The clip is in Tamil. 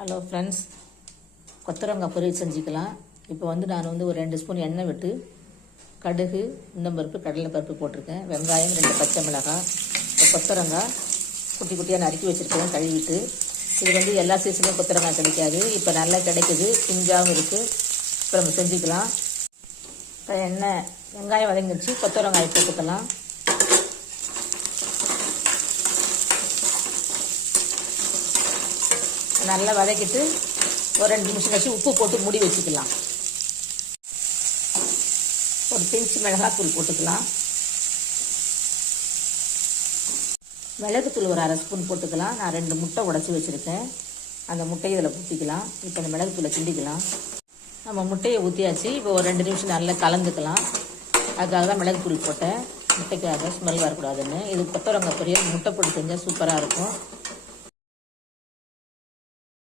ஹலோ ஃப்ரெண்ட்ஸ், கொத்தவரங்காய் பொரியல் செஞ்சுக்கலாம். இப்போ நான் ஒரு 2 ஸ்பூன் எண்ணெய் விட்டு கடுகு, உளுந்தம்பருப்பு, கடலைப்பருப்பு போட்டிருக்கேன். வெங்காயம், 2 பச்சை மிளகாய், கொத்தவரங்காய் குட்டி குட்டியாக நறுக்கி வச்சுருக்கேன் கழுவிட்டு. இது எல்லா சீசன்லையும் கொத்தவரங்காய் கிடைக்காது, இப்போ நல்லா கிடைக்குது, பிஞ்சாகவும் இருக்குது. இப்போ நம்ம செஞ்சுக்கலாம். இப்போ எண்ணெய் வெங்காயம் வதங்கிடுச்சு, கொத்தவரங்காயை போட்டுக்கலாம். நல்லா வதக்கிட்டு ஒரு 2 நிமிஷம் கழிச்சு உப்பு போட்டு மூடி வச்சுக்கலாம். ஒரு பிஞ்ச் மிளகாத்தூள் போட்டுக்கலாம். மிளகுத்தூள் ஒரு 1/2 ஸ்பூன் போட்டுக்கலாம். நான் 2 முட்டை உடச்சி வச்சுருக்கேன், அந்த முட்டையை இதில் ஊற்றிக்கலாம். இப்போ இந்த மிளகுத்தூளை கிண்டிக்கலாம். நம்ம முட்டையை ஊற்றியாச்சு. இப்போ ஒரு 2 நிமிஷம் நல்லா கலந்துக்கலாம். அதுக்காக தான் மிளகுத்தூள் போட்டேன், முட்டைக்காக ஸ்மெல் வரக்கூடாதுன்னு. இது கொத்தவரங்காய் பொரியல் முட்டை போட்டு செஞ்சால் சூப்பராக இருக்கும்.